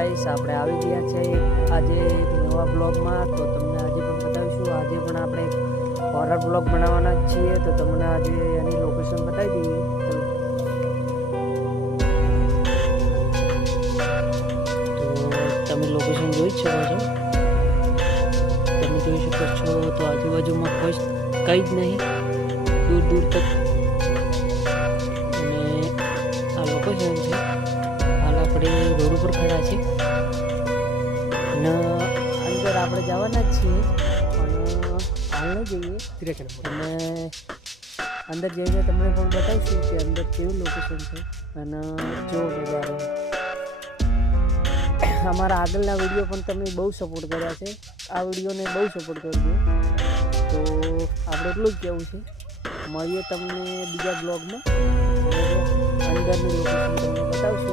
Guys આપણે આવી ગયા છે આજે નવા બ્લોગમાં. તો તમને આજે પણ બતાવીશું. આજે પણ આપણે હોરર બ્લોગ બનાવવાના જ છીએ, તો તમને આજે એની લોકેશન બતાવી દઈએ. તો તમે લોકેશન જોઈ જ શકો છો. તમે જોઈ શકો છો તો આજુબાજુમાં કોઈ કંઈ જ નહીં, દૂર દૂર તક. અને આ લોકેશન છે. હાલ આપણે રોડ ઉપર ખડા છે અને અંદર આપણે જવાના જ છીએ, પણ હાલ નહીં જઈએ. અને અંદર જઈને તમને પણ બતાવીશું કે અંદર કેવું લોકેશન છે. અને જો નજારો, અમારા આગળના વિડીયો પણ તમે બહુ સપોર્ટ કર્યા છે. આ વિડીયોને બહુ સપોર્ટ કરજો. તો આપણે એટલું જ કહેવું છે. મળીએ તમને બીજા બ્લોગમાં. અંદરની લોકેશન તમને બતાવશું.